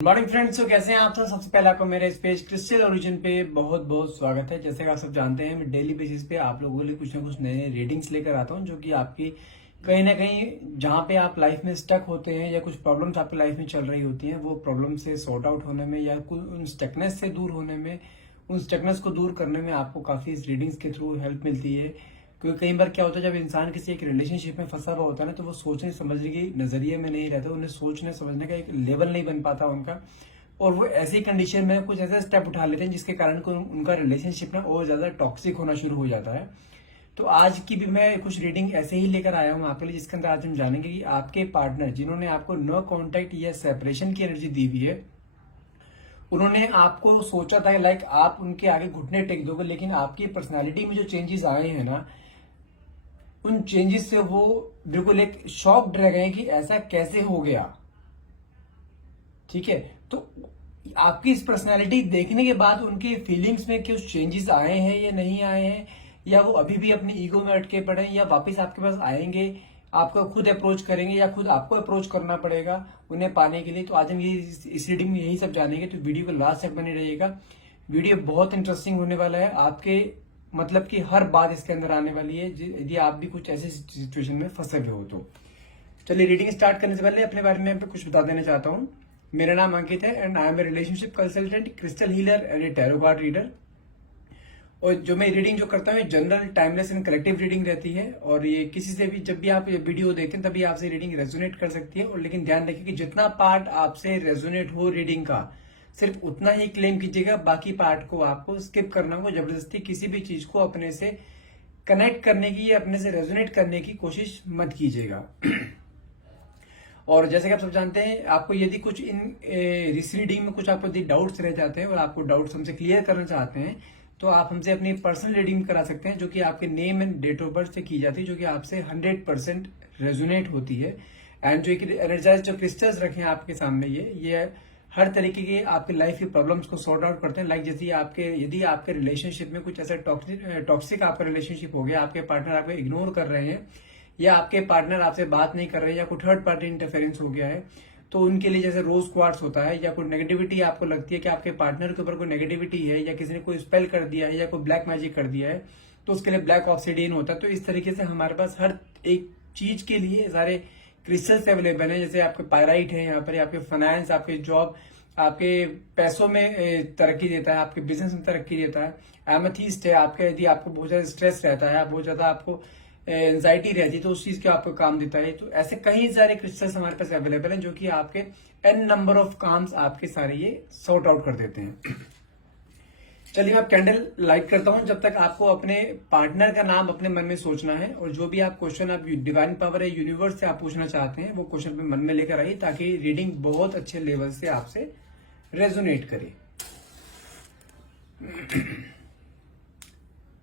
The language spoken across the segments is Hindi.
मॉर्निंग फ्रेंड्स, तो कैसे हैं आप सब। सबसे पहले आपको मेरे स्पेस क्रिस्टल ओरिजिन पे बहुत बहुत स्वागत है। जैसे कि आप सब जानते हैं, मैं डेली बेसिस पे आप लोगों के लिए कुछ ना कुछ नए रीडिंग्स लेकर आता हूं, जो कि आपकी कहीं ना कहीं जहां पे आप लाइफ में स्टक होते हैं या कुछ प्रॉब्लम्स आपकी लाइफ में चल रही होती हैं, वो प्रॉब्लम से सॉर्ट आउट होने में या उन स्टकनेस से दूर होने में, उन स्टकनेस को दूर करने में आपको काफी इस रीडिंग्स के थ्रू हेल्प मिलती है। क्योंकि कई बार क्या होता है, जब इंसान किसी एक रिलेशनशिप में फंसा हुआ होता है ना, तो वो सोचने समझने की नजरिए में नहीं रहता, उन्हें सोचने समझने का एक लेवल नहीं बन पाता उनका, और वो ऐसी कंडीशन में कुछ ऐसे स्टेप उठा लेते हैं जिसके कारण उनका रिलेशनशिप ना और ज्यादा टॉक्सिक होना शुरू हो जाता है। तो आज की भी मैं कुछ रीडिंग ऐसे ही लेकर आया हूँ आपके लिए, जिसके अंदर आज हम जानेंगे कि आपके पार्टनर जिन्होंने आपको नो कांटेक्ट या सेपरेशन की एनर्जी दी हुई है, उन्होंने आपको सोचा था लाइक आप उनके आगे घुटने टेक दोगे, लेकिन आपकी पर्सनैलिटी में जो चेंजेस आए हैं ना, उन चेंजेस से वो बिल्कुल एक शॉक्ड रह गए कि ऐसा कैसे हो गया। ठीक है, तो आपकी इस पर्सनालिटी देखने के बाद उनकी फीलिंग्स में कुछ चेंजेस आए हैं या नहीं आए हैं, या वो अभी भी अपनी ईगो में अटके पड़े हैं, या वापस आपके पास आएंगे, आपको खुद अप्रोच करेंगे, या खुद आपको अप्रोच करना पड़ेगा उन्हें पाने के लिए। तो आज हम ये इस रीडिंग में यही सब जानेंगे, तो वीडियो को लास्ट तक बने रहिएगा। वीडियो बहुत इंटरेस्टिंग होने वाला है, आपके मतलब कि हर बात इसके अंदर आने वाली है, यदि आप भी कुछ ऐसी सिचुएशन में फंसे हुए हो तो। चलिए, रीडिंग स्टार्ट करने से पहले अपने बारे में कुछ बता देना चाहता हूँ। मेरा नाम अंकित है and I am a relationship consultant, crystal healer and a tarot card reader. और जो मैं रीडिंग जो करता हूँ, general, timeless and collective reading रहती है, और ये किसी से भी, जब भी आप ये वीडियो देखते हैं तभी आपसे रीडिंग रेजोनेट कर सकती है। और लेकिन ध्यान रखिए कि जितना पार्ट आपसे रेजोनेट हो रीडिंग का, सिर्फ उतना ही क्लेम कीजिएगा, बाकी पार्ट को आपको स्किप करना होगा। जबरदस्ती किसी भी चीज को अपने से कनेक्ट करने की या अपने से रेजोनेट करने की कोशिश मत कीजिएगा। और जैसे कि आप सब जानते हैं, आपको यदि कुछ इस रीडिंग में कुछ आपको यदि डाउट्स रह जाते हैं और आपको डाउट्स हमसे क्लियर करना चाहते हैं, तो आप हमसे अपनी पर्सनल रीडिंग करा सकते हैं, जो कि आपके name and date of birth से की जाती है, जो कि आपसे 100% रेजोनेट होती है। एंड जो एनर्जाइज जो क्रिस्टल्स रखे हैं आपके सामने, ये हर तरीके के आपके लाइफ की प्रॉब्लम्स को सॉर्ट आउट करते हैं। लाइक जैसे यदि आपके रिलेशनशिप में कुछ ऐसा टॉक्सिक आपका रिलेशनशिप हो गया, आपके पार्टनर आपको इग्नोर कर रहे हैं, या आपके पार्टनर आपसे बात नहीं कर रहे हैं, या कोई थर्ड पार्टी इंटरफेरेंस हो गया है, तो उनके लिए जैसे रोज क्वार्ट्स होता है, या कोई नेगेटिविटी आपको लगती है कि आपके पार्टनर के ऊपर कोई नेगेटिविटी है, या किसी ने कोई स्पेल कर दिया है, या कोई ब्लैक मैजिक कर दिया है, तो उसके लिए ब्लैक ऑब्सिडियन होता है। तो इस तरीके से हमारे पास हर एक चीज के लिए सारे क्रिस्टल्स अवेलेबल है। जैसे आपके पायराइट है यहाँ पर, आपके फाइनेंस, आपके जॉब, आपके पैसों में तरक्की देता है, आपके बिजनेस में तरक्की देता है। एमेथिस्ट है आपके, यदि आपको बहुत ज्यादा स्ट्रेस रहता है, बहुत ज्यादा आपको एंजाइटी रहती है, तो उस चीज के आपको काम देता है। तो ऐसे कई सारे क्रिस्टल्स हमारे पास अवेलेबल हैं, जो कि आपके एन नंबर ऑफ काम्स आपके सारे ये सॉर्ट आउट कर देते हैं। चलिए, मैं कैंडल लाइट करता हूं। जब तक आपको अपने पार्टनर का नाम अपने मन में सोचना है, और जो भी आप क्वेश्चन आप डिवाइन पावर है यूनिवर्स से आप पूछना चाहते हैं, वो क्वेश्चन अपने मन में लेकर आइए, ताकि रीडिंग बहुत अच्छे लेवल से आपसे रेजोनेट करे।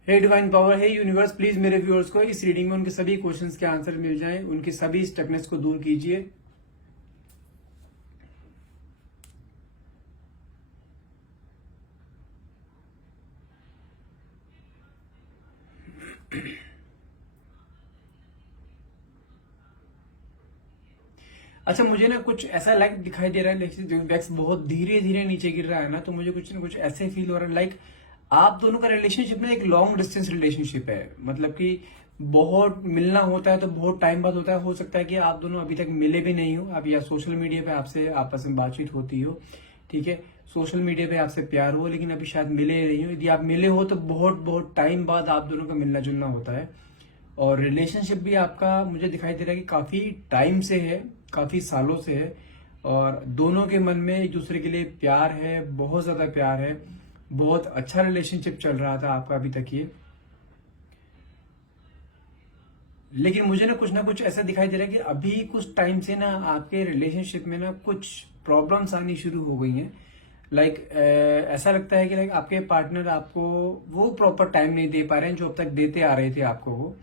हे डिवाइन पावर, हे यूनिवर्स, प्लीज मेरे व्यूअर्स को इस रीडिंग में उनके सभी क्वेश्चंस के आंसर मिल जाएं, उनकी सभी स्टकनेस को दूर कीजिए। अच्छा, मुझे ना कुछ ऐसा लाइक दिखाई दे रहा है, जो वैक्स बहुत धीरे धीरे नीचे गिर रहा है ना, तो मुझे कुछ ना कुछ ऐसे फील हो रहा है लाइक आप दोनों का रिलेशनशिप ना एक लॉन्ग डिस्टेंस रिलेशनशिप है। मतलब कि बहुत मिलना होता है तो बहुत टाइम बाद होता है। हो सकता है कि आप दोनों अभी तक मिले भी नहीं हो, अब या सोशल मीडिया पे आपसे आपस में बातचीत होती हो, ठीक है, सोशल मीडिया पे आपसे प्यार हो, लेकिन अभी शायद मिले नहीं हो। यदि आप मिले हो तो बहुत बहुत टाइम बाद आप दोनों का मिलना जुलना होता है। और रिलेशनशिप भी आपका मुझे दिखाई दे रहा है कि काफी टाइम से है, काफी सालों से है, और दोनों के मन में एक दूसरे के लिए प्यार है, बहुत ज्यादा प्यार है, बहुत अच्छा रिलेशनशिप चल रहा था आपका अभी तक ये। लेकिन मुझे ना कुछ ऐसा दिखाई दे रहा है कि अभी कुछ टाइम से ना आपके रिलेशनशिप में ना कुछ प्रॉब्लम्स आनी शुरू हो गई हैं। लाइक ऐसा लगता है कि लाइक आपके पार्टनर आपको वो प्रॉपर टाइम नहीं दे पा रहे हैं जो अब तक देते आ रहे थे आपको वो,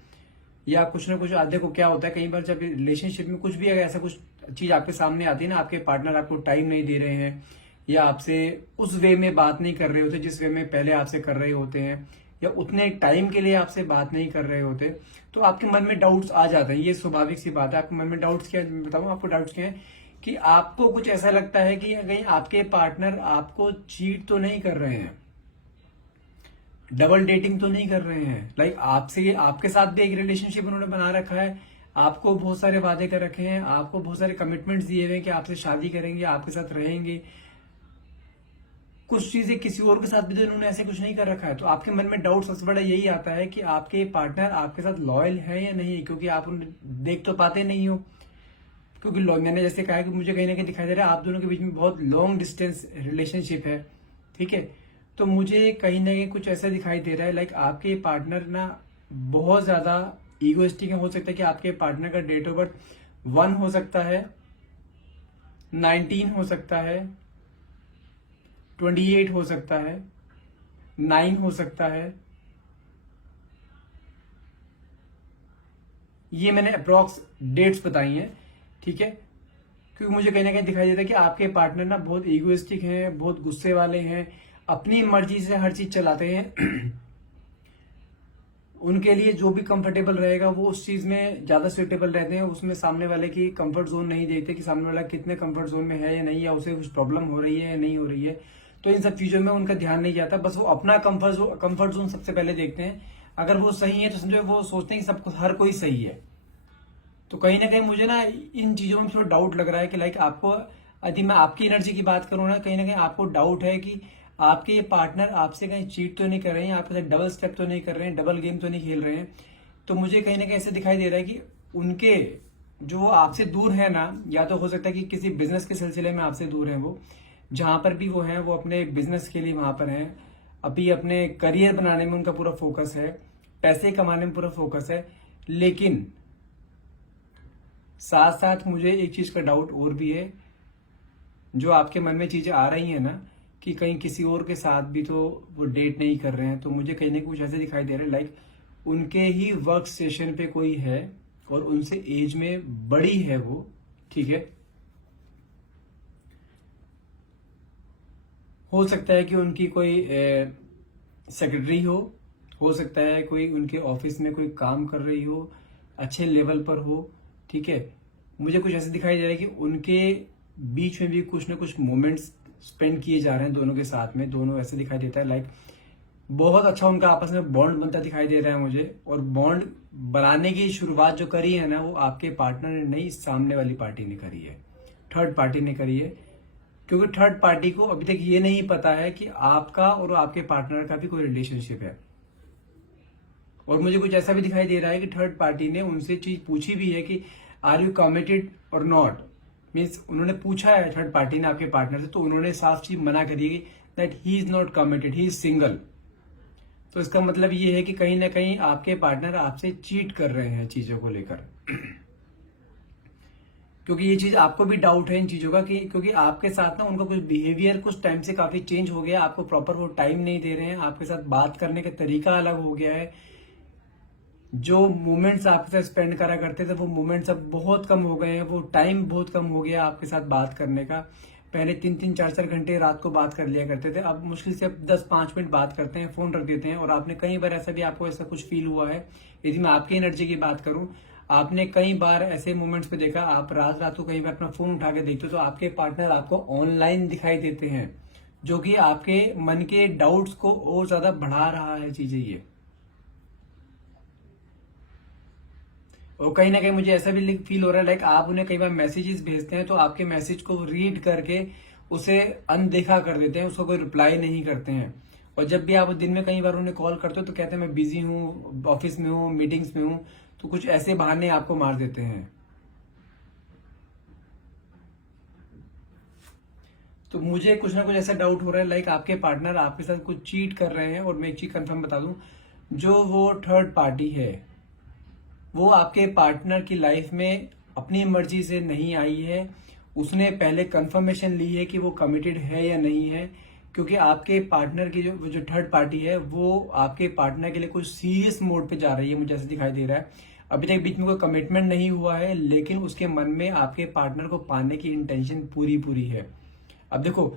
या कुछ ना कुछ आधे को क्या होता है, कई बार जब रिलेशनशिप में कुछ भी अगर ऐसा कुछ चीज आपके सामने आती है ना, आपके पार्टनर आपको टाइम नहीं दे रहे हैं, या आपसे उस वे में बात नहीं कर रहे होते जिस वे में पहले आपसे कर रहे होते हैं, या उतने टाइम के लिए आपसे बात नहीं कर रहे होते, तो आपके मन में डाउट्स आ जाते हैं। ये स्वाभाविक सी बात है, आपके मन में डाउट्स क्या, बताऊं आपको डाउट्स क्या है कि आपको कुछ ऐसा लगता है कि कहीं आपके पार्टनर आपको चीट तो नहीं कर रहे हैं, डबल डेटिंग तो नहीं कर रहे हैं। लाइक आपसे, आपके साथ भी एक रिलेशनशिप उन्होंने बना रखा है, आपको बहुत सारे वादे कर रखे हैं, आपको बहुत सारे कमिटमेंट्स दिए हुए हैं कि आपसे शादी करेंगे, आपके साथ रहेंगे। कुछ चीजें किसी और के साथ भी तो इन्होंने ऐसे कुछ नहीं कर रखा है। तो आपके मन में डाउट सबसे बड़ा यही आता है कि आपके पार्टनर आपके साथ लॉयल है या नहीं, क्योंकि आप उन्हें देख तो पाते नहीं हो। क्योंकि मैंने जैसे कहा कि मुझे कहीं ना कहीं दिखाई दे रहा है आप दोनों के बीच में बहुत लॉन्ग डिस्टेंस रिलेशनशिप है, ठीक है। तो मुझे कहीं ना कहीं कुछ ऐसा दिखाई दे रहा है, लाइक आपके पार्टनर ना बहुत ज्यादा ईगोइस्टिक है। हो सकता है कि आपके पार्टनर का डेट ऑफ बर्थ 1 हो सकता है, 19 हो सकता है, 28 हो सकता है, 9 हो सकता है। ये मैंने अप्रॉक्स डेट्स बताई हैं, ठीक है। क्योंकि मुझे कहीं ना कहीं दिखाई देता है कि आपके पार्टनर ना बहुत ईगोइस्टिक हैं, बहुत गुस्से वाले हैं, अपनी मर्जी से हर चीज चलाते हैं। उनके लिए जो भी कंफर्टेबल रहेगा वो उस चीज में ज्यादा सुटेबल रहते हैं, उसमें सामने वाले की कंफर्ट जोन नहीं देखते कि सामने वाला कितने कंफर्ट जोन में है या नहीं, या उसे कुछ प्रॉब्लम हो रही है या नहीं हो रही है। तो इन सब चीजों में उनका ध्यान नहीं जाता, बस वो अपना कंफर्ट जोन सबसे पहले देखते हैं। अगर वो सही है तो समझो वो सोचते हैं कि सब हर कोई सही है। तो कहीं ना कहीं मुझे ना इन चीजों में थोड़ा डाउट लग रहा है कि लाइक आपको, यदि मैं आपकी एनर्जी की बात करूं ना कहीं आपको डाउट है कि आपके ये पार्टनर आपसे कहीं चीट तो नहीं कर रहे हैं, आपके साथ डबल स्टेप तो नहीं कर रहे हैं, डबल गेम तो नहीं खेल रहे हैं। तो मुझे कहीं ना कहीं ऐसे दिखाई दे रहा है कि उनके जो आपसे दूर है ना, या तो हो सकता है कि किसी बिजनेस के सिलसिले में आपसे दूर है, वो जहां पर भी वो है वो अपने बिजनेस के लिए वहां पर है, अभी अपने करियर बनाने में उनका पूरा फोकस है, पैसे कमाने में पूरा फोकस है। लेकिन साथ साथ मुझे एक चीज का डाउट और भी है, जो आपके मन में चीजें आ रही है ना कि कहीं किसी और के साथ भी तो वो डेट नहीं कर रहे हैं। तो मुझे कहीं ना कुछ ऐसे दिखाई दे रहा है लाइक उनके ही वर्क स्टेशन पे कोई है और उनसे एज में बड़ी है वो, ठीक है। हो सकता है कि उनकी कोई सेक्रेटरी हो सकता है कोई उनके ऑफिस में कोई काम कर रही हो, अच्छे लेवल पर हो, ठीक है। मुझे कुछ ऐसे दिखाई दे रहा है कि उनके बीच में भी कुछ ना कुछ मोमेंट्स स्पेंड किए जा रहे हैं दोनों के साथ में। दोनों ऐसे दिखाई देता है लाइक बहुत अच्छा उनका आपस में बॉन्ड बनता दिखाई दे रहा है मुझे। और बॉन्ड बनाने की शुरुआत जो करी है ना वो आपके पार्टनर ने नहीं, सामने वाली पार्टी ने करी है, थर्ड पार्टी ने करी है। क्योंकि थर्ड पार्टी को अभी तक ये नहीं पता है कि आपका और आपके पार्टनर का भी कोई रिलेशनशिप है। और मुझे कुछ ऐसा भी दिखाई दे रहा है कि थर्ड पार्टी ने उनसे चीज पूछी भी है कि आर यू कमिटेड और नॉट, मीन्स उन्होंने पूछा है थर्ड पार्टी ने आपके पार्टनर से, तो उन्होंने साफ चीज मना करी है that he is not committed, he is single. तो इसका मतलब ये है कि कहीं ना कहीं आपके पार्टनर आपसे चीट कर रहे हैं चीजों को लेकर। क्योंकि ये चीज आपको भी डाउट है इन चीजों का कि क्योंकि आपके साथ ना उनका कुछ बिहेवियर कुछ टाइम से काफी चेंज हो गया, आपको प्रॉपर वो टाइम नहीं दे रहे हैं, आपके साथ बात करने का तरीका अलग हो गया है। जो मोमेंट्स आपके साथ स्पेंड करा करते थे वो मोमेंट्स अब बहुत कम हो गए हैं, वो टाइम बहुत कम हो गया आपके साथ बात करने का। पहले 3-3, 4-4 घंटे रात को बात कर लिया करते थे, अब मुश्किल से अब 10-5 मिनट बात करते हैं, फोन रख देते हैं। और आपने कई बार ऐसा भी आपको ऐसा कुछ फील हुआ है, यदि मैं आपकी एनर्जी की बात करूं, आपने कई बार ऐसे मोमेंट्स पे देखा, आप रात को कई बार अपना फोन उठा के देखते हो तो आपके पार्टनर आपको ऑनलाइन दिखाई देते हैं, जो कि आपके मन के डाउट्स को और ज्यादा बढ़ा रहा है चीजें ये। और कहीं ना कहीं मुझे ऐसा भी फील हो रहा है लाइक आप उन्हें कई बार मैसेजेस भेजते हैं तो आपके मैसेज को रीड करके उसे अनदेखा कर देते हैं, उसको कोई रिप्लाई नहीं करते हैं। और जब भी आप दिन में कई बार उन्हें कॉल करते हो तो कहते हैं मैं बिजी हूँ, ऑफिस में हूँ, मीटिंग्स में हूँ, तो कुछ ऐसे बहाने आपको मार देते हैं। तो मुझे कुछ ना कुछ ऐसा डाउट हो रहा है लाइक आपके पार्टनर आपके साथ कुछ चीट कर रहे हैं। और मैं एक चीज कंफर्म बता दूं, जो वो थर्ड पार्टी है वो आपके पार्टनर की लाइफ में अपनी मर्जी से नहीं आई है, उसने पहले कंफर्मेशन ली है कि वो कमिटेड है या नहीं है। क्योंकि आपके पार्टनर की जो थर्ड पार्टी है वो आपके पार्टनर के लिए कुछ सीरियस मोड पे जा रही है, मुझे ऐसा दिखाई दे रहा है। अभी तक बीच में कोई कमिटमेंट नहीं हुआ है, लेकिन उसके मन में आपके पार्टनर को पाने की इंटेंशन पूरी पूरी है। अब देखो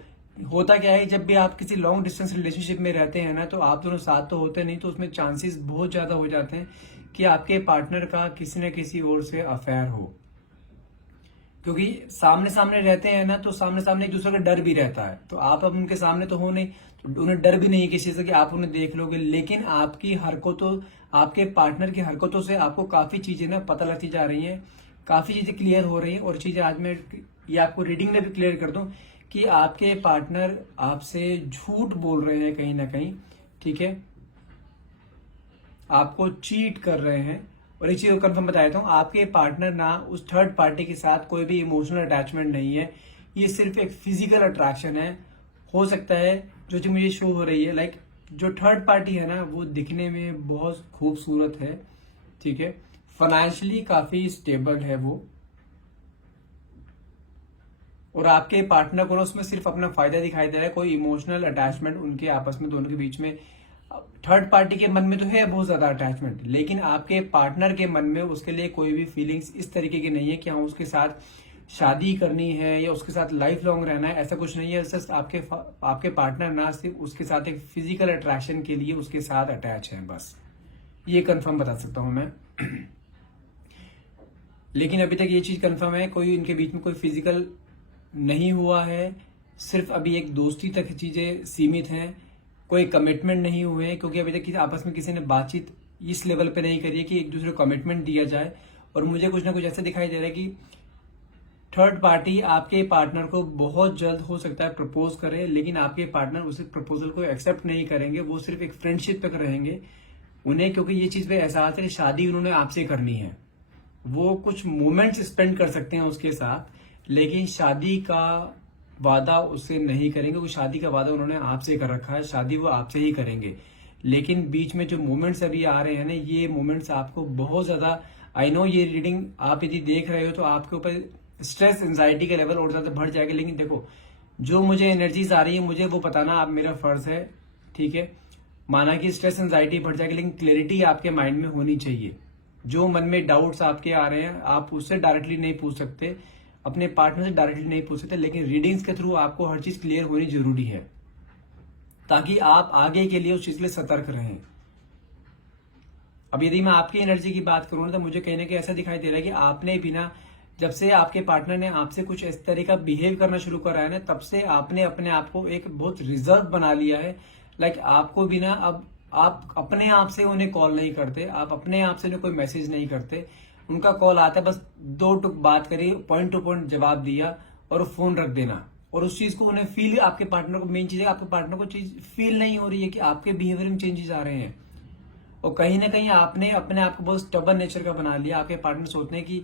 होता क्या है, जब भी आप किसी लॉन्ग डिस्टेंस रिलेशनशिप में रहते हैं ना तो आप दोनों साथ तो होते नहीं, तो उसमें चांसेस बहुत ज्यादा हो जाते हैं कि आपके पार्टनर का किसी न किसी ओर से अफेयर हो। क्योंकि सामने सामने रहते हैं ना, तो सामने सामने एक दूसरे का डर भी रहता है। तो आप अब उनके सामने तो हो नहीं, तो उन्हें डर भी नहीं है किसी से कि आप उन्हें देख लोगे, लेकिन आपकी हरकतों, आपके पार्टनर की हरकतों से आपको काफी चीजें ना पता लगती जा रही हैं, काफी चीजें क्लियर हो रही हैं। और चीजें आज मैं ये आपको रीडिंग में भी क्लियर कर दूं कि आपके पार्टनर आपसे झूठ बोल रहे हैं कहीं ना कहीं, ठीक है, आपको चीट कर रहे हैं। और एक चीज और कंफर्म बता देता हूँ, आपके पार्टनर ना उस थर्ड पार्टी के साथ कोई भी इमोशनल अटैचमेंट नहीं है, ये सिर्फ एक फिजिकल अट्रैक्शन है। हो सकता है जो चीज मुझे शो हो रही है, लाइक जो थर्ड पार्टी है ना वो दिखने में बहुत खूबसूरत है, ठीक है, फाइनेंशियली काफी स्टेबल है वो, और आपके पार्टनर को ना उसमें सिर्फ अपना फायदा दिखाई दे रहा है, कोई इमोशनल अटैचमेंट उनके आपस में दोनों के बीच में, थर्ड पार्टी के मन में तो है बहुत ज्यादा अटैचमेंट, लेकिन आपके पार्टनर के मन में उसके लिए कोई भी फीलिंग्स इस तरीके की नहीं है कि हाँ उसके साथ शादी करनी है या उसके साथ लाइफ लॉन्ग रहना है, ऐसा कुछ नहीं है। सिर्फ आपके पार्टनर ना सिर्फ उसके साथ एक फिजिकल अट्रैक्शन के लिए उसके साथ अटैच है, बस ये कंफर्म बता सकता हूं मैं। लेकिन अभी तक ये चीज कंफर्म है, कोई इनके बीच में कोई फिजिकल नहीं हुआ है, सिर्फ अभी एक दोस्ती तक चीजें सीमित हैं, कोई कमिटमेंट नहीं हुए हैं, क्योंकि अभी तक आपस में किसी ने बातचीत इस लेवल पे नहीं करी है कि एक दूसरे को कमिटमेंट दिया जाए। और मुझे कुछ ना कुछ ऐसा दिखाई दे रहा है कि थर्ड पार्टी आपके पार्टनर को बहुत जल्द हो सकता है प्रपोज करे, लेकिन आपके पार्टनर उस प्रपोजल को एक्सेप्ट नहीं करेंगे, वो सिर्फ एक फ्रेंडशिप तक रहेंगे उन्हें, क्योंकि ये चीज पे एहसास है शादी उन्होंने आपसे करनी है। वो कुछ मोमेंट्स स्पेंड कर सकते हैं उसके साथ, लेकिन शादी का वादा उससे नहीं करेंगे, क्योंकि शादी का वादा उन्होंने आपसे कर रखा है, शादी वो आपसे ही करेंगे। लेकिन बीच में जो मोमेंट्स अभी आ रहे हैं ना, ये मोमेंट्स आपको बहुत ज्यादा, आई नो ये रीडिंग आप यदि देख रहे हो तो आपके ऊपर स्ट्रेस एंजाइटी का लेवल और ज्यादा बढ़ जाएगा। लेकिन देखो जो मुझे एनर्जीज आ रही है मुझे वो बताना आप मेरा फर्ज है, ठीक है। माना कि स्ट्रेस एंजाइटी बढ़ जाएगी, लेकिन क्लैरिटी आपके माइंड में होनी चाहिए। जो मन में डाउट्स आपके आ रहे हैं आप उससे डायरेक्टली नहीं पूछ सकते, अपने पार्टनर से डायरेक्टली नहीं पूछ सकते, लेकिन रीडिंग्स के थ्रू आपको हर चीज क्लियर होनी जरूरी है, ताकि आप आगे के लिए उस चीज के लिए सतर्क रहें। अब यदि मैं आपकी एनर्जी की बात करूं तो मुझे कहीं ना कहीं ऐसा दिखाई दे रहा है कि आपने बिना, जब से आपके पार्टनर ने आपसे कुछ इस तरह का बिहेव करना शुरू करा है ना, तब से आपने अपने आप को एक बहुत रिजर्व बना लिया है। लाइक आपको बिना, अब आप अपने आप से उन्हें कॉल नहीं करते, आप अपने आप से उन्हें कोई मैसेज नहीं करते, उनका कॉल आता है बस दो टुक बात करी, पॉइंट टू पॉइंट जवाब दिया और फोन रख देना। और उस चीज को उन्हें फील, आपके पार्टनर को, मेन चीज है आपके पार्टनर को चीज फील नहीं हो रही है कि आपके बिहेवियर में चेंजेस आ रहे हैं। और कहीं ना कहीं आपने अपने आप को बहुत स्टबर्न नेचर का बना लिया। आपके पार्टनर सोचते हैं कि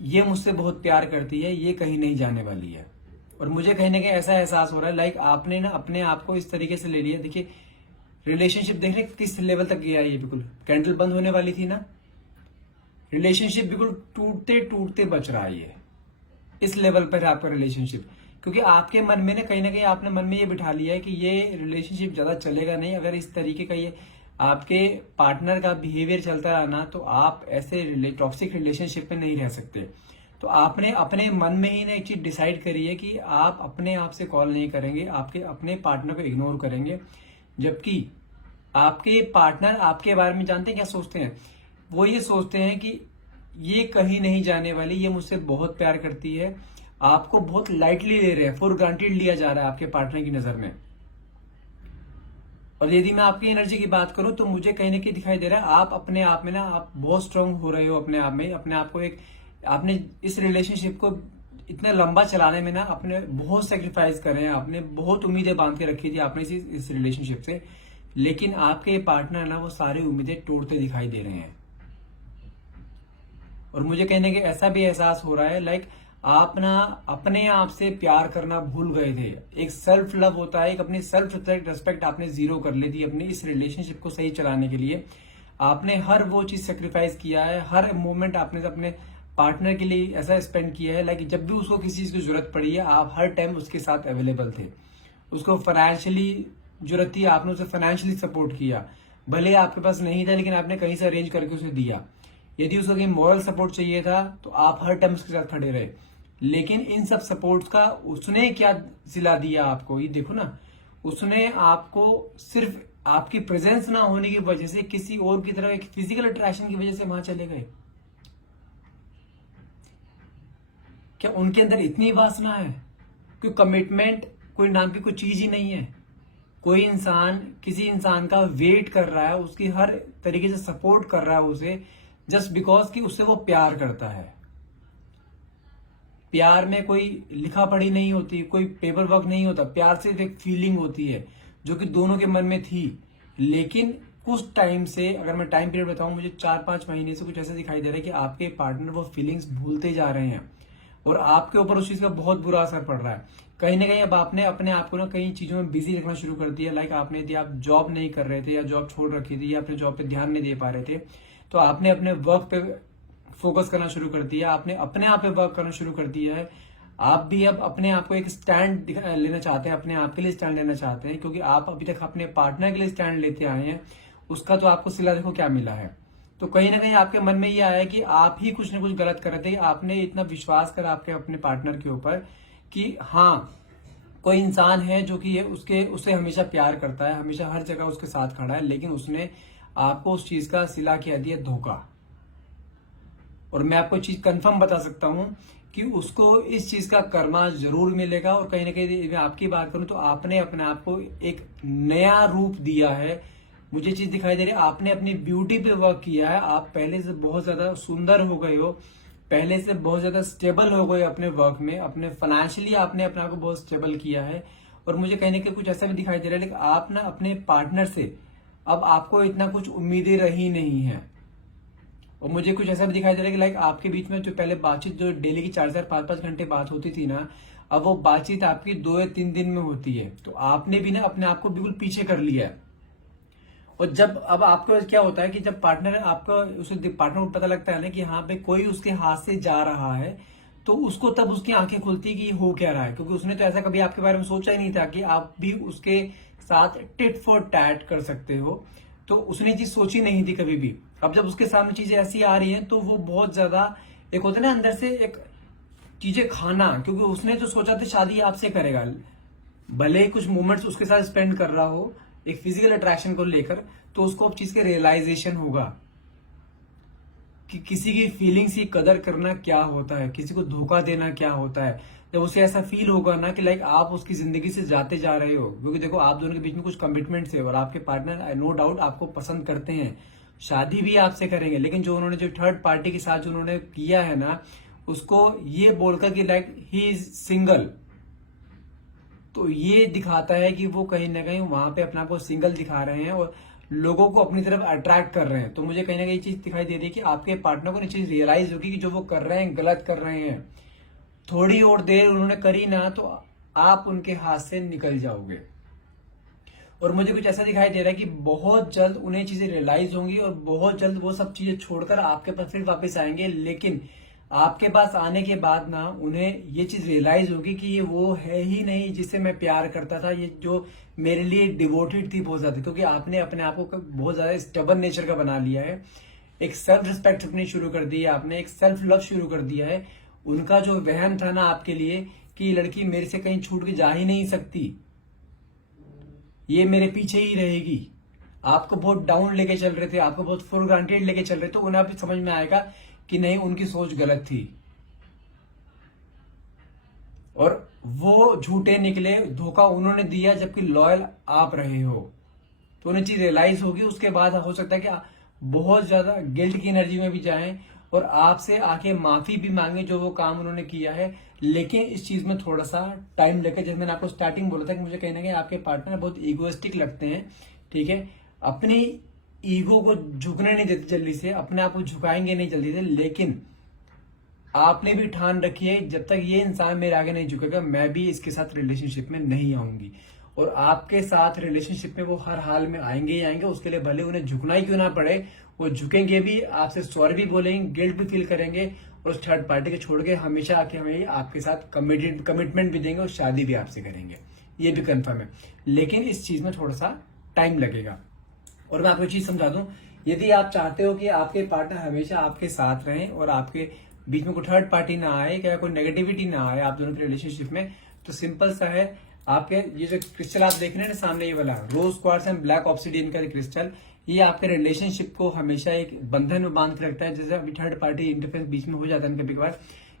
ये मुझसे बहुत प्यार करती है, ये कहीं नहीं जाने वाली है। और मुझे कहीं ना कहीं ऐसा एहसास हो रहा है, लाइक आपने ना अपने आप को इस तरीके से ले लिया। देखिए रिलेशनशिप देख रहे किस लेवल तक गया है, ये बिल्कुल कैंडल बंद होने वाली थी ना, रिलेशनशिप बिल्कुल टूटते टूटते बच रहा है। ये इस लेवल पर है आपका रिलेशनशिप, क्योंकि आपके मन में ना कहीं आपने मन में ये बिठा लिया है कि ये रिलेशनशिप ज्यादा चलेगा नहीं। अगर इस तरीके का ये आपके पार्टनर का बिहेवियर चलता रहा ना, तो आप ऐसे टॉक्सिक रिलेशनशिप में नहीं रह सकते। तो आपने अपने मन में ही ना एक चीज डिसाइड करी है कि आप अपने आप से कॉल नहीं करेंगे, आपके अपने पार्टनर को इग्नोर करेंगे। जबकि आपके पार्टनर आपके बारे में जानते हैं क्या सोचते हैं, वो ये सोचते हैं कि ये कहीं नहीं जाने वाली, ये मुझसे बहुत प्यार करती है। आपको बहुत लाइटली ले रहे हैं, फॉर ग्रांटेड लिया जा रहा है आपके पार्टनर की नजर में। और यदि मैं आपकी एनर्जी की बात करूं तो मुझे कहीं ना कहीं दिखाई दे रहा है आप अपने आप में ना, आप बहुत स्ट्रांग हो रहे हो अपने आप में, अपने आप को एक, आपने इस रिलेशनशिप को इतना लंबा चलाने में ना अपने बहुत सेक्रीफाइस करे हैं, आपने बहुत उम्मीदें बांध के रखी थी आपने इस रिलेशनशिप से, लेकिन आपके पार्टनर ना वो सारी उम्मीदें तोड़ते दिखाई दे रहे हैं। और मुझे कहीं ना कहीं ऐसा भी एहसास हो रहा है, लाइक आप ना अपने आप से प्यार करना भूल गए थे। एक सेल्फ लव होता है, एक अपनी सेल्फ रेस्पेक्ट आपने जीरो कर ली थी अपनी इस रिलेशनशिप को सही चलाने के लिए। आपने हर वो चीज सेक्रीफाइस किया है, हर मोमेंट आपने अपने पार्टनर के लिए ऐसा स्पेंड किया है, लाइक जब भी उसको किसी चीज की जरूरत पड़ी है आप हर टाइम उसके साथ अवेलेबल थे। उसको फाइनेंशियली जरूरत थी, आपने उसे फाइनेंशियली सपोर्ट किया, भले आपके पास नहीं था लेकिन आपने कहीं से अरेंज करके उसे दिया। यदि उसको कहीं मॉरल सपोर्ट चाहिए था तो आप हर टाइम उसके साथ खड़े रहे। लेकिन इन सब सपोर्ट्स का उसने क्या सिला दिया आपको, ये देखो ना, उसने आपको सिर्फ आपकी प्रेजेंस ना होने की वजह से किसी और की तरफ एक फिजिकल अट्रैक्शन की वजह से वहां चले गए। क्या उनके अंदर इतनी वासना है? क्यों कमिटमेंट कोई नाम की कोई चीज ही नहीं है। कोई इंसान किसी इंसान का वेट कर रहा है, उसकी हर तरीके से सपोर्ट कर रहा है उसे, जस्ट बिकॉज कि उससे वो प्यार करता है। प्यार में कोई लिखा पढ़ी नहीं होती, कोई पेपर वर्क नहीं होता, प्यार सिर्फ एक फीलिंग होती है जो कि दोनों के मन में थी। लेकिन कुछ टाइम से, अगर मैं टाइम पीरियड बताऊं, मुझे 4-5 महीने से कुछ ऐसा दिखाई दे रहा है कि आपके पार्टनर वो फीलिंग्स भूलते जा रहे हैं और आपके ऊपर उस चीज का बहुत बुरा असर पड़ रहा है। कहीं ना कहीं अब आपने अपने आप को ना कई चीजों में बिजी रखना शुरू कर दिया। लाइक आपने यदि आप जॉब नहीं कर रहे थे या जॉब छोड़ रखी थी या अपने जॉब पे ध्यान नहीं दे पा रहे थे, तो आपने अपने वर्क पे फोकस करना शुरू कर दिया, आपने अपने आप पे वर्क करना शुरू कर दिया है। आप भी अब अपने आप को एक स्टैंड लेना चाहते हैं, अपने आप के लिए स्टैंड लेना चाहते हैं, क्योंकि आप अभी तक अपने पार्टनर के लिए स्टैंड लेते आए हैं। उसका तो आपको सिला देखो क्या मिला है। तो कहीं ना कहीं आपके मन में ये आया कि आप ही कुछ ना कुछ गलत कर रहे थे। आपने इतना विश्वास करा आपके अपने पार्टनर के ऊपर कि हाँ, कोई इंसान है जो कि उससे हमेशा प्यार करता है, हमेशा हर जगह उसके साथ खड़ा है, लेकिन उसने आपको उस चीज का सिला किया दिया धोखा। और मैं आपको चीज कंफर्म बता सकता हूं कि उसको इस चीज का कर्मा जरूर मिलेगा। और कहीं ना कहीं मैं आपकी बात करूं तो आपने अपने आप को एक नया रूप दिया है। मुझे चीज दिखाई दे रही है, आपने अपनी ब्यूटी पे वर्क किया है। आप पहले से बहुत ज्यादा सुंदर हो गए हो, पहले से बहुत ज्यादा स्टेबल हो गए अपने वर्क में, अपने फाइनेंशियली आपने अपने आप को बहुत स्टेबल किया है। और मुझे कहीं ना कहीं कुछ ऐसा भी दिखाई दे रहा है, लेकिन आप ना अपने पार्टनर से अब आपको इतना कुछ उम्मीदें रही नहीं है। और मुझे कुछ ऐसा भी दिखाई दे रहा है कि लाइक आपके बीच में जो पहले बातचीत जो डेली की 4-4 5-5 घंटे बात होती थी ना, अब वो बातचीत आपकी 2 या 3 दिन में होती है। तो आपने भी ना अपने आप को बिल्कुल पीछे कर लिया है। और जब अब आपको क्या होता है कि जब पार्टनर आपका उसे पार्टनर को पता लगता है ना कि हाँ भाई कोई उसके हाथ से जा रहा है, तो उसको तब उसकी आंखें खुलती है कि हो क्या रहा है। क्योंकि उसने तो ऐसा कभी आपके बारे में सोचा ही नहीं था कि आप भी उसके साथ टिट फॉर टैट कर सकते हो। तो उसने चीज सोची नहीं थी कभी भी। अब जब उसके सामने चीजें ऐसी आ रही हैं तो वो बहुत ज्यादा एक होता है ना अंदर से एक चीजें खाना, क्योंकि उसने जो सोचा था शादी आपसे करेगा, भले ही कुछ मोमेंट्स उसके साथ स्पेंड कर रहा हो एक फिजिकल अट्रैक्शन को लेकर, तो उसको अब चीज के रियलाइजेशन होगा कि किसी की फीलिंग्स की कदर करना क्या होता है, किसी को धोखा देना क्या होता है। जब उसे ऐसा फील होगा ना कि लाइक आप उसकी जिंदगी से जाते जा रहे हो, क्योंकि देखो आप दोनों के बीच में कुछ कमिटमेंट्स है और आपके पार्टनर नो डाउट आपको पसंद करते हैं, शादी भी आपसे करेंगे, लेकिन जो उन्होंने जो थर्ड पार्टी के साथ जो उन्होंने किया है ना, उसको ये बोलकर कि लाइक ही इज सिंगल, तो ये दिखाता है कि वो कहीं ना कहीं वहां पे अपना को सिंगल दिखा रहे हैं और लोगों को अपनी तरफ अट्रैक्ट कर रहे हैं। तो मुझे कहीं ना कहीं चीज दिखाई दे रही है कि आपके पार्टनर को ये चीज रियलाइज होगी कि जो वो कर रहे हैं गलत कर रहे हैं। थोड़ी और देर उन्होंने करी ना तो आप उनके हाथ से निकल जाओगे। और मुझे कुछ ऐसा दिखाई दे रहा है कि बहुत जल्द उन्हें चीजें रियलाइज होंगी और बहुत जल्द वो सब चीजें छोड़कर आपके पास फिर वापस आएंगे। लेकिन आपके पास आने के बाद ना उन्हें ये चीज रियलाइज होगी कि ये वो है ही नहीं जिससे मैं प्यार करता था, ये जो मेरे लिए डिवोटेड थी बहुत ज्यादा। क्योंकि आपने अपने आप को बहुत ज्यादा स्टबन नेचर का बना लिया है, एक सेल्फ रिस्पेक्ट रखनी शुरू कर दी है आपने, एक सेल्फ लव शुरू कर दिया है। उनका जो वहम था ना आपके लिए कि ये लड़की मेरे से कहीं छूट के जा ही नहीं सकती, ये मेरे पीछे ही रहेगी, आपको बहुत डाउन लेके चल रहे थे, आपको बहुत फॉर ग्रांटेड लेके चल रहे थे, तो उन्हें आप समझ में आएगा कि नहीं उनकी सोच गलत थी और वो झूठे निकले, धोखा उन्होंने दिया जबकि लॉयल आप रहे हो। तो उन्हें चीज रियलाइज होगी। उसके बाद हो सकता है कि बहुत ज्यादा गिल्ट की एनर्जी में भी जाएं और आपसे आके माफी भी मांगे जो वो काम उन्होंने किया है। लेकिन इस चीज में थोड़ा सा टाइम लेकर, जैसे मैंने आपको स्टार्टिंग बोला था कि मुझे कहीं ना कहीं आपके पार्टनर बहुत इगोइस्टिक लगते हैं, ठीक है, अपनी ईगो को झुकने नहीं देते जल्दी से, अपने आप को झुकाएंगे नहीं जल्दी से। लेकिन आपने भी ठान रखी है जब तक ये इंसान मेरे आगे नहीं झुकेगा मैं भी इसके साथ रिलेशनशिप में नहीं आऊंगी। और आपके साथ रिलेशनशिप में वो हर हाल में आएंगे ही आएंगे, उसके लिए भले उन्हें झुकना ही क्यों ना पड़े, वो झुकेंगे भी, आपसे सॉरी भी बोलेंगे, गिल्ट भी फील करेंगे और उस थर्ड पार्टी के छोड़ के हमेशा आके हमें आपके साथ कमिटमेंट भी देंगे और शादी भी आपसे करेंगे, ये भी कंफर्म है। लेकिन इस चीज में थोड़ा सा टाइम लगेगा। और मैं आपको चीज समझा दूं, यदि आप चाहते हो कि आपके पार्टनर हमेशा आपके साथ रहें और आपके बीच में कोई थर्ड पार्टी ना आए, क्या कोई नेगेटिविटी ना आए आप दोनों के रिलेशनशिप में, तो सिंपल सा है, आपके ये जो क्रिस्टल आप देख रहे हैं ना सामने, ये वाला रोज क्वार्ट्ज एंड ब्लैक ऑब्सिडियन का क्रिस्टल, ये आपके रिलेशनशिप को हमेशा एक बंधन में बांध के रखता है। जैसे अभी थर्ड पार्टी इंटरफेरेंस बीच में हो जाता है कभी कभार,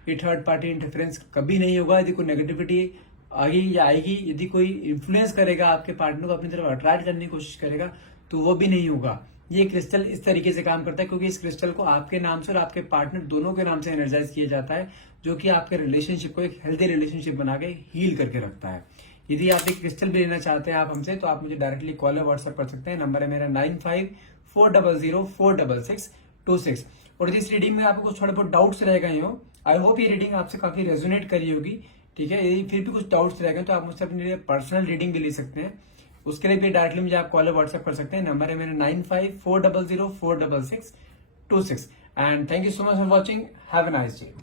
ये थर्ड पार्टी इंटरफेरेंस कभी नहीं होगा। यदि कोई नेगेटिविटी आएगी या आएगी, यदि कोई इन्फ्लुएंस करेगा आपके पार्टनर को अपनी तरफ अट्रैक्ट करने की कोशिश करेगा, तो वो भी नहीं होगा। ये क्रिस्टल इस तरीके से काम करता है क्योंकि इस क्रिस्टल को आपके नाम से और आपके पार्टनर दोनों के नाम से एनर्जाइज किया जाता है, जो कि आपके रिलेशनशिप को एक हेल्दी रिलेशनशिप बना के हील करके रखता है। यदि आप एक क्रिस्टल भी लेना चाहते हैं आप हमसे, तो आप मुझे डायरेक्टली कॉल या व्हाट्सएप कर सकते हैं। नंबर है मेरा 9540046626। और इस रीडिंग में आपको कुछ थोड़े बहुत डाउट्स रह गए हो, आई होप ये रीडिंग आपसे काफी रेजोनेट करी होगी। ठीक है, यदि फिर भी कुछ डाउट्स रह गए तो आप मुझसे अपने लिए पर्सनल रीडिंग भी ले सकते हैं। उसके लिए भी डायरेक्टली मुझे आप कॉल या व्हाट्सएप कर सकते हैं। नंबर है मेरा 9540046626। And thank you so much for watching. Have a nice day.